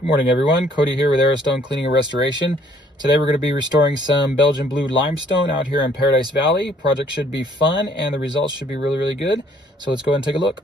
Good morning, everyone. Cody here with Aristone Cleaning and Restoration. Today we're going to be restoring some Belgian Blue limestone out here in Paradise Valley. Project should be fun and the results should be really good. So let's go ahead and take a look.